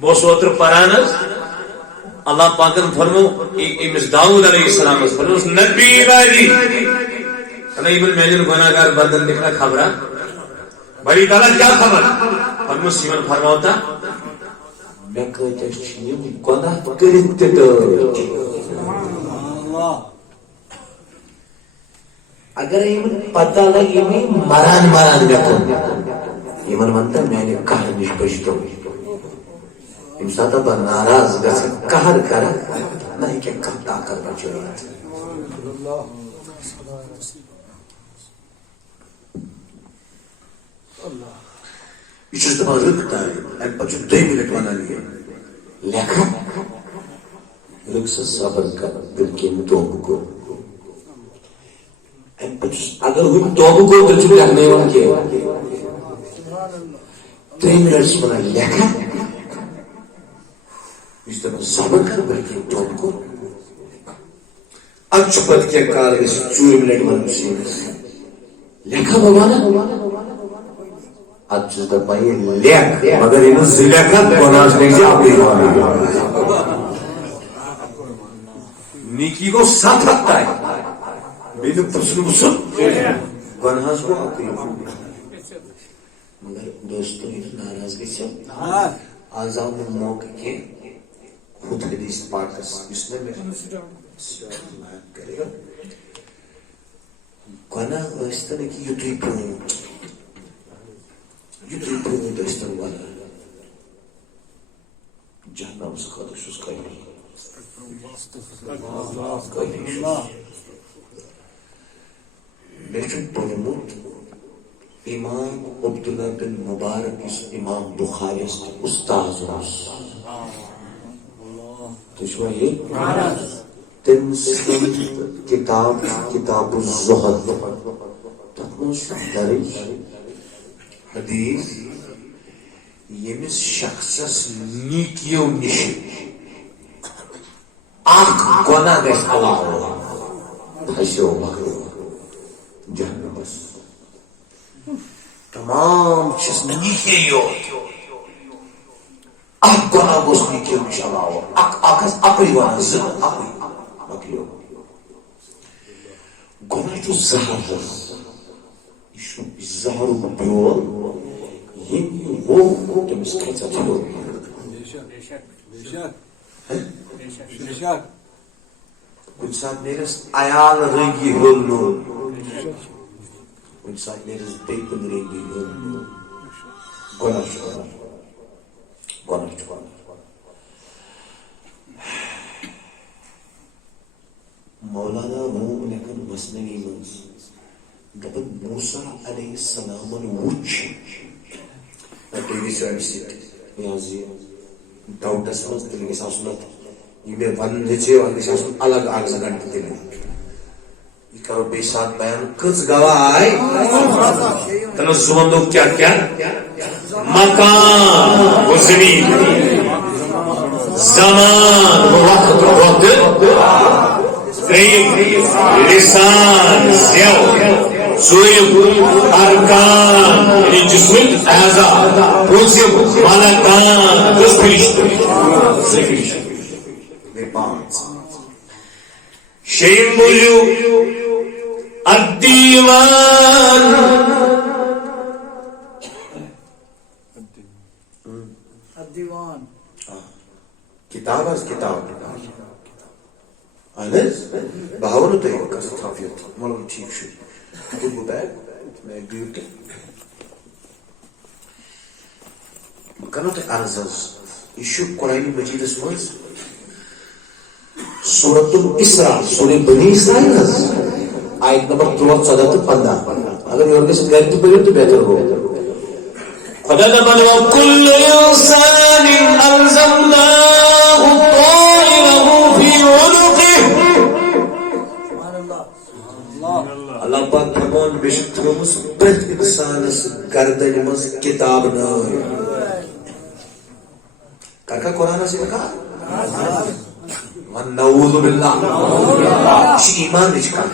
بہت اوتر پران اللہ پاکن فرمو امس داؤد علیہ السلام فرمو نبی باری یمن میان گناہگار بندن نکلا خبر بڑی تعالیٰ کیا خبر فرمو سیمن فرماتا میں کہتے چھیم گناہ کرتے اگر یمن پتہ لگی میں مران گھن یمن ونتا میں نے کہر نش بچتو ام ساتھ بہ ناراض گھر کہر کر نہ کہ کتا کر بچو یہ دپان رکتا ہے ام پہ 2 منٹ ونان یہ لیکھا رک سے صبر کر دل کے توبہ کو اگر وہ توبہ کو دل سے لکھنے ون کے 3 منٹ بنا لیکھا اس طرح صبر کر دل کے توبہ کو اب چھپت کیا کار اس 4 منٹ من لیکھا بابانا اب چیز در پائیے لیک مگر انہوں سے لیکھا گناہ نہیں سے آپ دیوانا نیکی کو ساتھ رکھتا ہے میرے پسند گناہ کو آپ دیوانا مگر دوستوں یہ ناراضگی سے آزاد موقع کے خود حدیث پاک اس نے کرے گا گناہ ویستنے کی یوٹی پونٹ یہ تو دستن والا جہنم سے خدش اس کا ہی لیکن پرموت امام عبداللہ بن مبارک اس امام بخاری استاذ راس تو شوہ یہ تم کتاب الزہد تکمش درج حدیث یمس شخصس نیکیو نش اخ گناہ گژھِ علاوہ پھسیو مغرور جہنمس تمام چیز نیکیو اخ گناہ گوس نیکیو نش علاوہ اخس اکوی گناہ زن اکوی مکلیو گناہ چو زہر زہر بیول یہ وہ تمس کھچا چھو کچھ ساتھ نیرس عیال رنگی ہلنو کچھ ساتھ نیرس بیکن رنگی ہلنو گناہ چھو مولانا روم لیکن مسنوی منز دبن موسیٰ علیہ السلام وچ ٹیوی سائڈ سیٹ یازی ڈاؤٹس منز دل کے ساتھ سنت یہ میں ون چھے ون کے ساتھ الگ آگ سگنٹ دل یہ کرو بے ساتھ بیان کچھ گواہ آئے تنس زمندوں کیا مکان و زمین زمان و وقت لسان زیو سوئم ارکان یعنی جسم اعضاء پوزیم ملکان دس فرشتے میں 5 شیم بولیو الدیوان الدیوان کتاب از کتاب انس بہاولو تو ایک کس تھافیت مولم ٹھیک شو کتب بیگ میں بیوٹی مکنو تے عرضز ایشو قرآن مجید اسمز سورة الاسراء سورة بنی اسرائیل آیت نمبر 14-15 اگر یہ انکے سے گھر تو بگیر تو بہتر ہو خدا دبن وَكُلُّ إِنسَانٍ أَلْزَمْنَاهُ طَائِرَهُ فِي عُنُقِهِ اللہ پاک فرمان بشک تھومس پرت انسانس گردن مز کتاب نہ کاکا قرآن سے کہا ونعوذ باللہ شی ایمان نشکا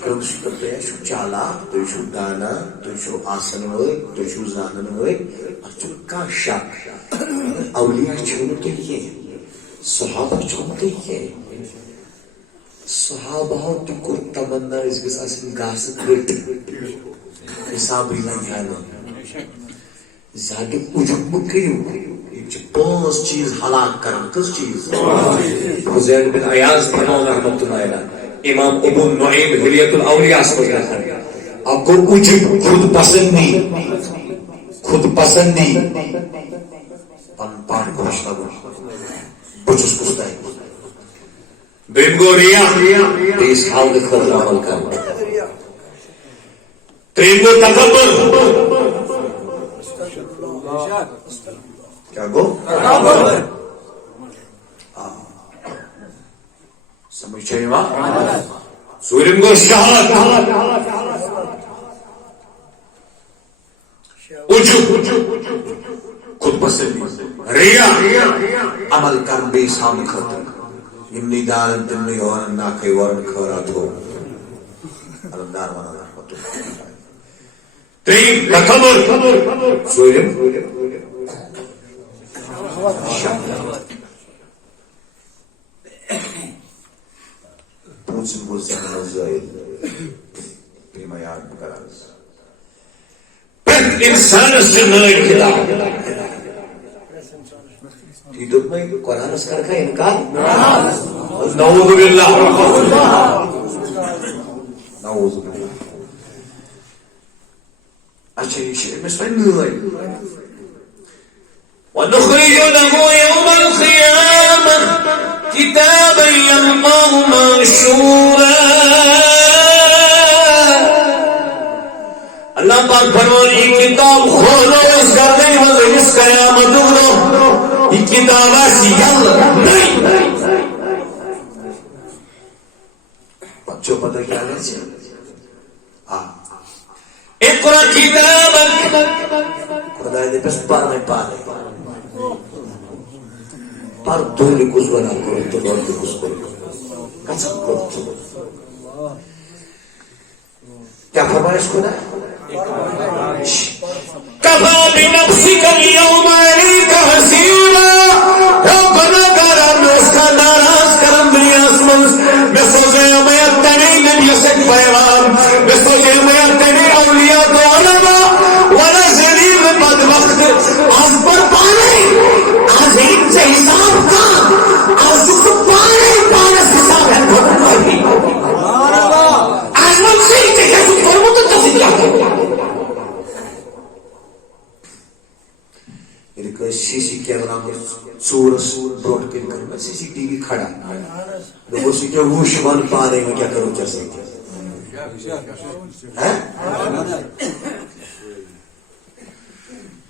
کرم شکتے ہیں شو چالا تو شو دانا تو شو آسن ہوئے تو شو زانن ہوئے اچھو کا شک اولیاء چھوڑ کے یہ صحابہ چھوڑتے یہ صحابہ تو کو تمنا اس کے ساتھ گاس کٹ حساب ہی نہیں ہے زیادہ اجب کریو یہ پانچ چیز ہلاک کرن کس چیز حضیر بن عیاض فرمان رحمت اللہ علیہ امام ابو نعیم حلیت الاولیاء سے کرتا اب کو اجب خود پسندی پان خوش لگو بچس کستا ہے دین گو ریا اس حال کے خطر عمل کرنا تین گو تکبر کیا گو سمجھ چاہیے ماں سورم گو شہادت خود پسندی ریا عمل کر بے سامنے خطر امنی دارن تمنی ورن ناکی ورن خورات ہو علمدار وانا رحمت اللہ تین تکبر سورم پونسن کو زمن زائد پیما یاد بکراز انسان سے نئے کتاب تیدو میں قرآن اس کر کا انکار نعوذ باللہ نعوذ باللہ اچھا یہ شئر میں سوئن نئے وَنُخْرِجُ لَهُ يَوْمَ الْقِيَامَةِ كِتَابًا يَلْقَاهُ مَنشُورًا اللہ پاک فرمانے یہ کتاب کھولو اس گردن میں اس قیامت دونو یہ کتاب ایسی یل نہیں بچوں پتہ کیا ہے اقرأ کتابک خدا دے پس پانے پر دول کس بنا کرو تو دول کس کرو کچھ کرو کیا فرمائش خدا ہے کفا بنفسک اليوم علیک حسیبا ربنا کرم اس کا ناراض کرم دنیاس منز میں سوزے میں اتنی نبی سک پیغام میں سوزے میں اتنی اولیاء تو علماء وانا زلیل بدبخت آز پر پانے آز ایک سے حساب کا آز جس پانے پانس حساب ہے آز من سے ایک جیسے فرمو تو تصدیق ہے سی سی کیمرہ میں سورس بروٹ کے کرنا سی سی ٹی وی کھڑا لوگوں سے کیا وہ شمال پا رہے ہیں کیا کرو کیا سکتے ہیں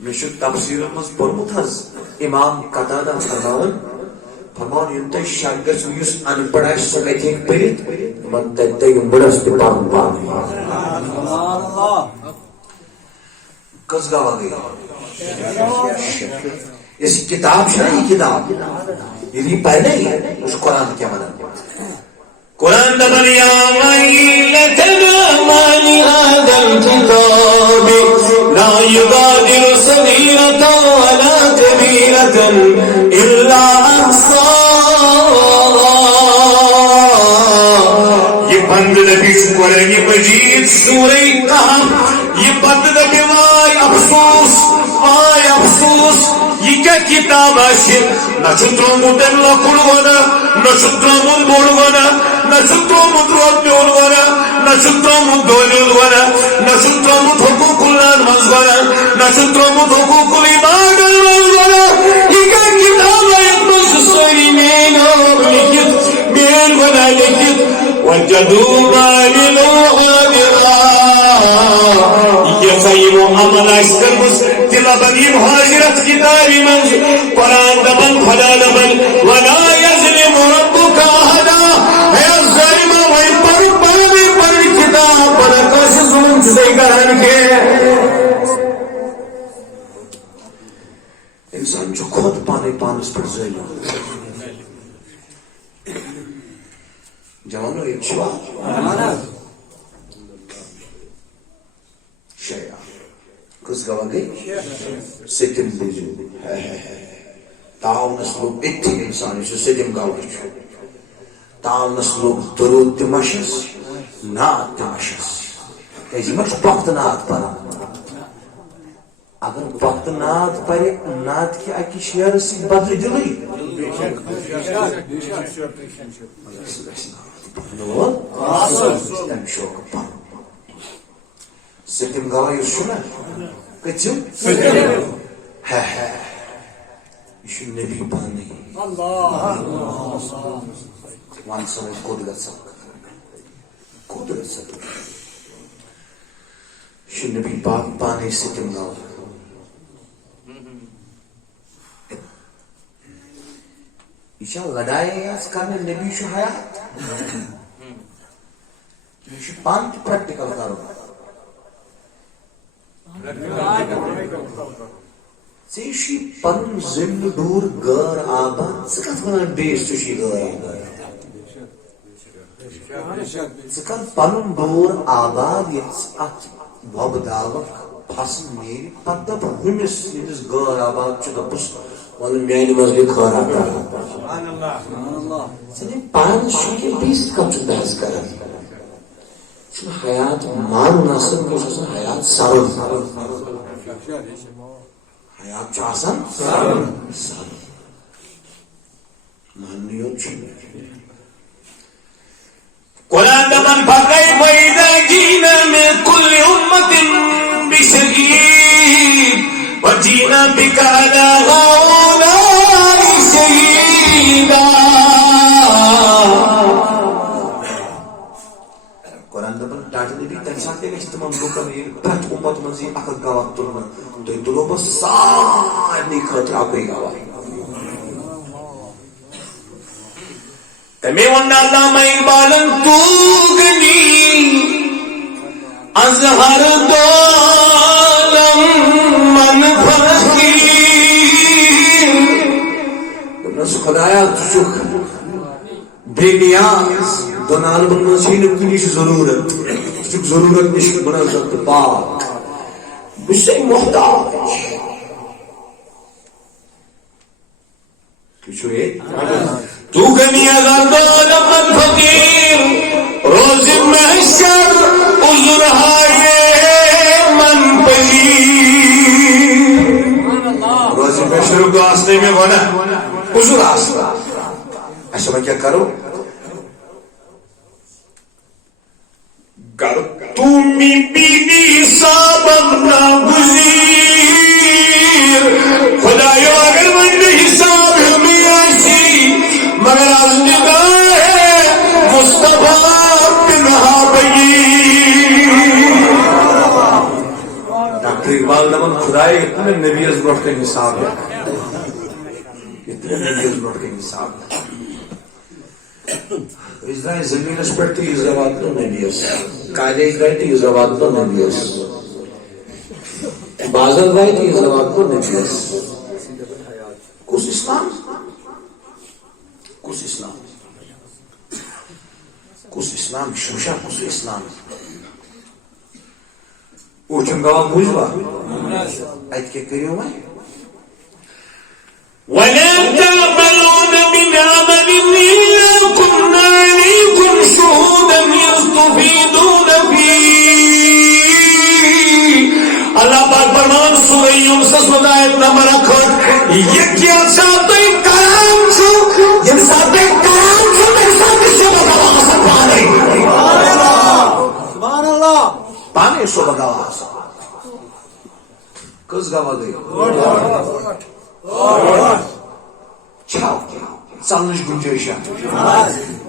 میں شد تفسیر مز پرمت حض امام قتادہ فرمان ینتا شاگرس ویس ان پڑھاش سکتے ہیں پریت من تنتا یم بڑھس تی پانے کس گاوا گئی اس کتاب شرعی کتاب یہ پہلے ہی ہے اس قرآن کیا مدد قرآن دبن یا ویلتنا ما لهذا الكتاب لا يغادر صغيرة ولا كبيرة إلا أحصاها یہ بند نبی قرآن مجید سورہ کہا یہ بند نبی وائے افسوس یہ کیا کتاب آشی نہ چھترمود لکڑ ونا نہ چھترمود بول ونا نہ چھترمود روپیول ونا نہ چھترمود دولول ونا نہ چھترمود حقوق اللہ منز ونا نہ چھترمود حقوق العباد منز ونا یہ کیا کتاب آیت منز سوری مین لکھت مین ونا لکھت وجدوا ما عملوا یہ صحیح عمل اشکر مس تلا بنی مہاجرت کتابی منز قرآن دبن خدا دبن ولا یظلم ربک احدا ہے الظالم وہی پر کتاب پر کش ظلم سے کرن کے انسان جو خود پانے پانس پر ظلم جوانو ایک شوا شیعہ کس گوا گئی ستم دیجو تاؤ نسلوک اتھی انسان سے سجم گاوش تاؤ نسلوک درود تمشس نات تمشس کیسی مچ وقت نات پر اگر وقت نات پر نات کی اکی شیر سی بدل دلی ستم گوا یس چھُ نا کٔژِم ہے یہ چھُ نبی پانے ون سا کوٚت گژھان کوٚت گژھان یہ چھُ نبی پاک پانے ستم گوا یہ چھا لڑائی یاژ کرنے نبی چھُ حیات یہ چھُ پان تہِ پریکٹیکل کرُن ژےٚ چھُے پنُن زمین ڈوٗر غٲر آباد ژٕ کتھ ونان بیٚیِس ژےٚ چھُے غٲر آباد ژٕ کر پنُن ڈوٗر آباد ییٚلہِ اتھ وۄبہٕ داوکھ فصل نیرِ پتہٕ دپ ہُمِس ییٚمِس غٲر آباد چھُ دپُس وَلہٕ میانہِ منٛز گٔے خٲرات ژٕ پانس چھُ کہِ بیٚیِس کتھ چھُ بحث کران چھُنہٕ حیات مانُن آسان کینٛہہ چھُ آسان حیات سرُن حیات چھُ آسان سرُن ماننہٕ یوت چھُنہٕ قرآن دپان فَكَيْفَ إِذَا جِئْنَا مِنْ كُلِّ أُمَّةٍ بِشَهِيدٍ وَجِئْنَا بِكَ عَلَى هَؤُلَاءِ شَهِيدًا قرآن دپان ٹاٹنے بھی تمہِ ساتہٕ گژھِ تِمن لُکن ییٚلہِ پرٛٮ۪تھ اُمت منٛز یی اکھ گواہ تُلنہٕ تُہۍ تُلو بہٕ سارنٕے خٲطرٕ اکُے گواہ تمہیں ون علامہ اقبالن تو گنی ازہر دولم من فقیر دمنس خدایا تشک بے نیاز دونال من چھین کنیش ضرورت تشک ضرورت نش منازت پاک بسے محتاج کچھ ہے تو غنی ازہر دولم من فقیر روز محشر عذر ہائے من پلیر روز محشر کو آسنے میں بنا عذر آسنا ایسا میں کیا کرو گر تمی بینی سابق ناگزیر خدایو اگر من حساب ہمیں آسی مگر از نگاہ مصطفیٰ پنہا بگیر ڈاکٹر اقبال دمن خدای اتنے نبی از بڑھ کے حساب ہے اتنے نبی از بڑھ کے حساب ہے ازرائیل زمین اس پر تی ازروات تو نبیس کالج گئی تی ازروات تو نبیس بازر گئی تی ازروات تو نبیس کس اسلام کس اسلام کس اسلام شوشا کس اسلام اوچن گوا بوجھوا ایت کے کریو میں وَلَا تَعْمَلُونَ مِنْ عَمَلٍ إِلَّا كُنَّا عَلَيْكُمْ شُهُودًا إِذْ تُفِيضُونَ فِيهِ اللہ پاک فرمان سورہ یونس آیت نمبر 8 یہ کیا چاہتے کلام چھو یہ ساتھ کلام چھو میں ساتھ سے بگاوا سکھانے سبحان اللہ پانے سو بگاوا کس گوا گئی چھاو چلنش گنجائش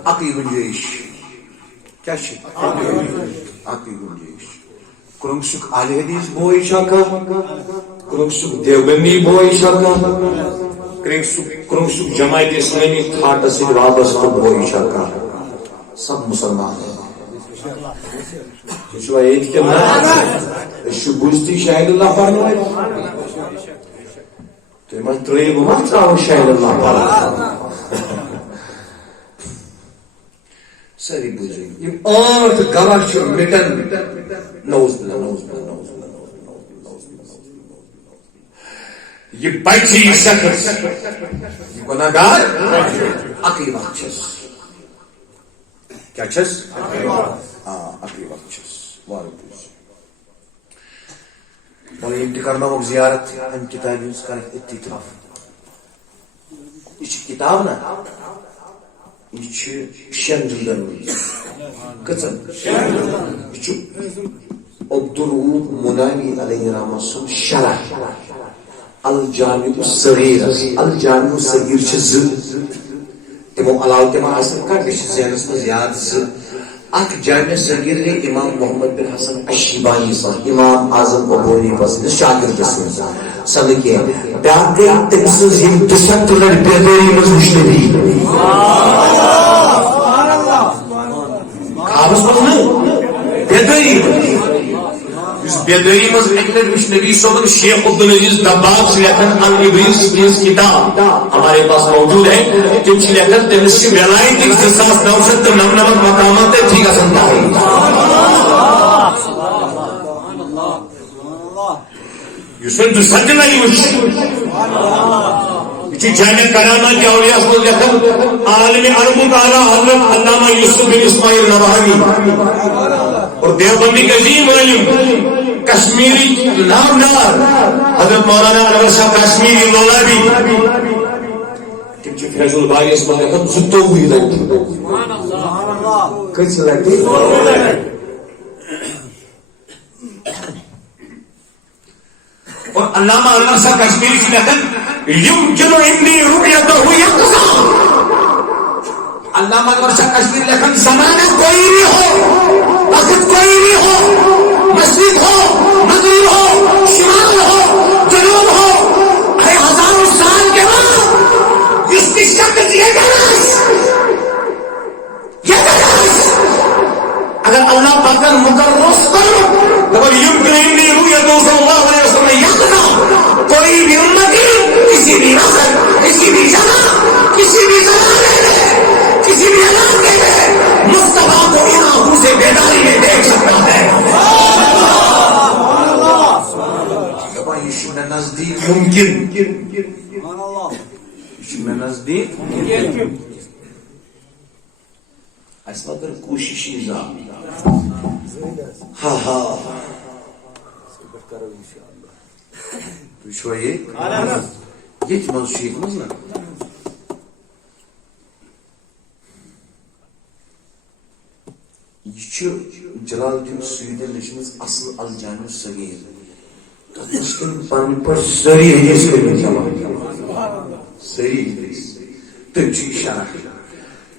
اکی گنجائش کیا چھ اکی گنجائش کرنگسک آل حدیث بوئی شاکا کرنگسک دیوبندی بوئی شاکا کرنگسک جماعت اسلامی تھاٹ سے وابستہ بوئی شاکا سب مسلمان ہیں شو ایت کے نا شو گوشتی شاہد اللہ فرمائے تو میں ترے بمت راو شاہد اللہ فرمائے ساری بوجھیں یہ آٹھ گواہ چھو مٹن نوز بلا یہ بچی شخص یہ گناہگار عقلی وقت چھس کیا چھس عقلی وقت چھس اور یہ کرنا زیارت ان کتاب کر اتفاق یہ کتاب نا یہ شن جلدن کتن یہ عبدالرؤوف مناوی علیہ رحمہ سن شرح الجامع الصغیر الجامع الصغیر تمو علاوہ تم آسن کر ذہنس مز یاد اخ جامع صغیر نے امام محمد بن حسن الشیبانی صاحب امام اعظم ابوری پسند شاگرد سن کے بیاکھ گئی تم سن دشت لڑ بیداری مز مشنبی خوابس مز بیداری بیداری مز ایک نبی صلی شیخ عبدالعزیز دباغ سے لکھن الابریز کتاب ہمارے پاس موجود ہے تم سے لکھن تمس کی ولایت 1999 مقامات ٹھیک سنتا ہے یوسف سجنا یہ جامع کرامات کے اولیاء کو لکھن عالم عرب تعالی حضرت علامہ یوسف بن اسماعیل نبہانی اور دیوبندی کے عظیم عالم کشمیری نامدار حضرت مولانا انور شاہ کشمیری لولابی تم فیض الباری اس میں لکھن زتو ہوئی لگتی کچھ لگتی اور علامہ انور شاہ کشمیری کی لکھن یمکن انی رؤیتہ یقظہ علامہ انور شاہ کشمیری لکھن زمانہ کوئی بھی ہو وقت کوئی بھی ہو مشرق ہو مغرب ہو شمال ہو جنوب ہو اے ہزاروں سال کے بعد اس کی شکل یہ اگر اللہ پاکر مقرر کرو تو یمکن انی رؤیتہ صلی اللہ علیہ وسلم یقظہ کوئی بھی امتی کسی بھی نسل کسی بھی جگہ کسی بھی زمانے میں کسی بھی علاقے میں مصطفیٰ کو ان آنکھوں سے بیداری میں دیکھ سکتا ہے یہ نزدیک ممکن یہ نزدیک اس مگر کوشش ہاں ہاں یہ مز نا یہ جلال الدین سیوطی لیچمز اصل الجامع الصغیر پن پر سری حدیث کرنے جمع سری حدیث تم شرح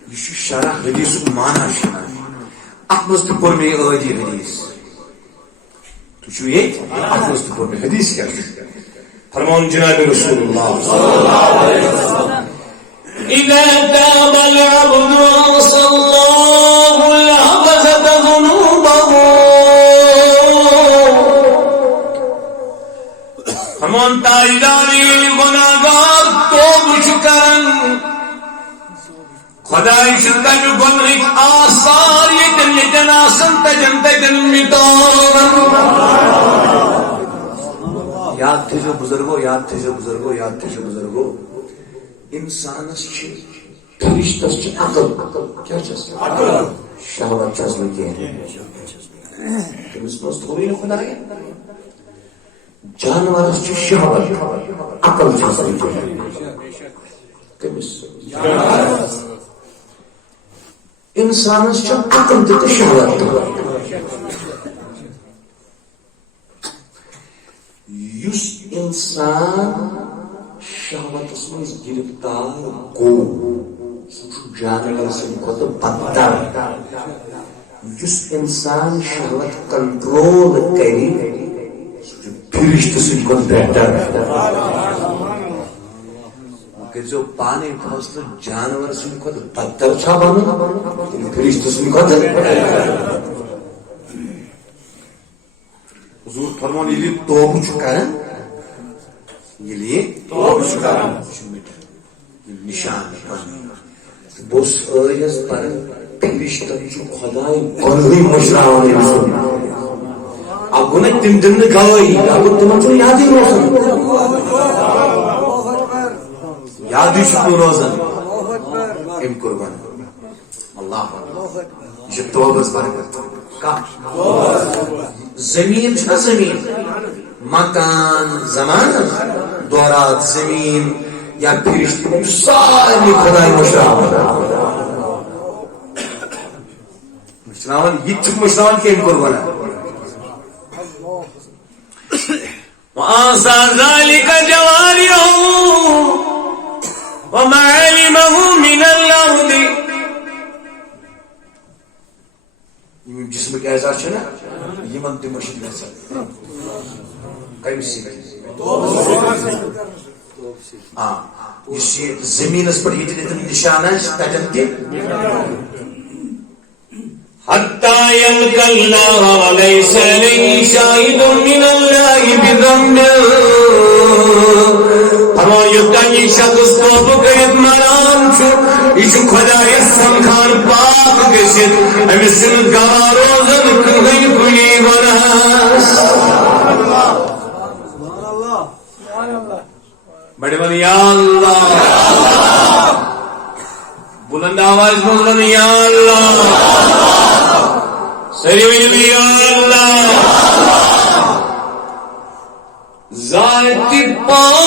یہ شرح حدیث مانا شرح ات مز پور میں عادی حدیث تو یہ ات مز پور میں حدیث کیا فرمان جناب رسول اللہ صلی اللہ علیہ وسلم اذا تاب العبد وصلى الله لحبست ذنوبه فرمان تاجداری گناہگار توبہ کرن خدای شکر گناہ آثار یہ آسن تجن مٹان یاد تھے جو بزرگوں یاد تھے جو بزرگوں یاد تھے جو بزرگوں انسانس فرشتس عقل کیا شہوت چھس لگی تمس مز تھوڑی نا خدا جانورس شہوت عقل چھس لگی تمس انسانس عقل تو شہوت یس انسان شہوتس مز گرفتار گو جانور سن کھت بدتر یس انسان شہوت کنٹرول کری فرشت سن کھت بہتر جو پانے فاصلہ جانور سن کھت بدتر چھا بنو فرشت سن کھت حضور فرمان یہ توبہ چھ کرن یہ نشان بس ٲیس پر فرشتن خدائی گۄڈٕے مشراوان اب گوٚو نا تِم دِن نہٕ گوٲہی اب تِمن چھُنہٕ یادٕے روزان یادی شکر روزن ام قربان اللہ یہ توبس برکت کا زمین چھنا زمین مکان زمان دورات زمین یا فرشت ساری خدای مشراون یہ مشراون کے ام قربان وآسى ذلك جوارحه ومعالمه من الأرض جسم کے اعزاز چھنا یہ من تم مشکل ہے کئی سی یہ زمین اس پر یہ نشان ہے تجن کے حتى يلقى الله وليس عليه شاهد من الله بذنب ہمارا یہ شخص توبہ کرت مرام چھو یہ خدای سمکھان پاک گشت امس گوار روزن کہیں کنی گناس بڑے بڑے یا اللہ بلند آواز بولن یا اللہ سریوین یا اللہ ذات پاک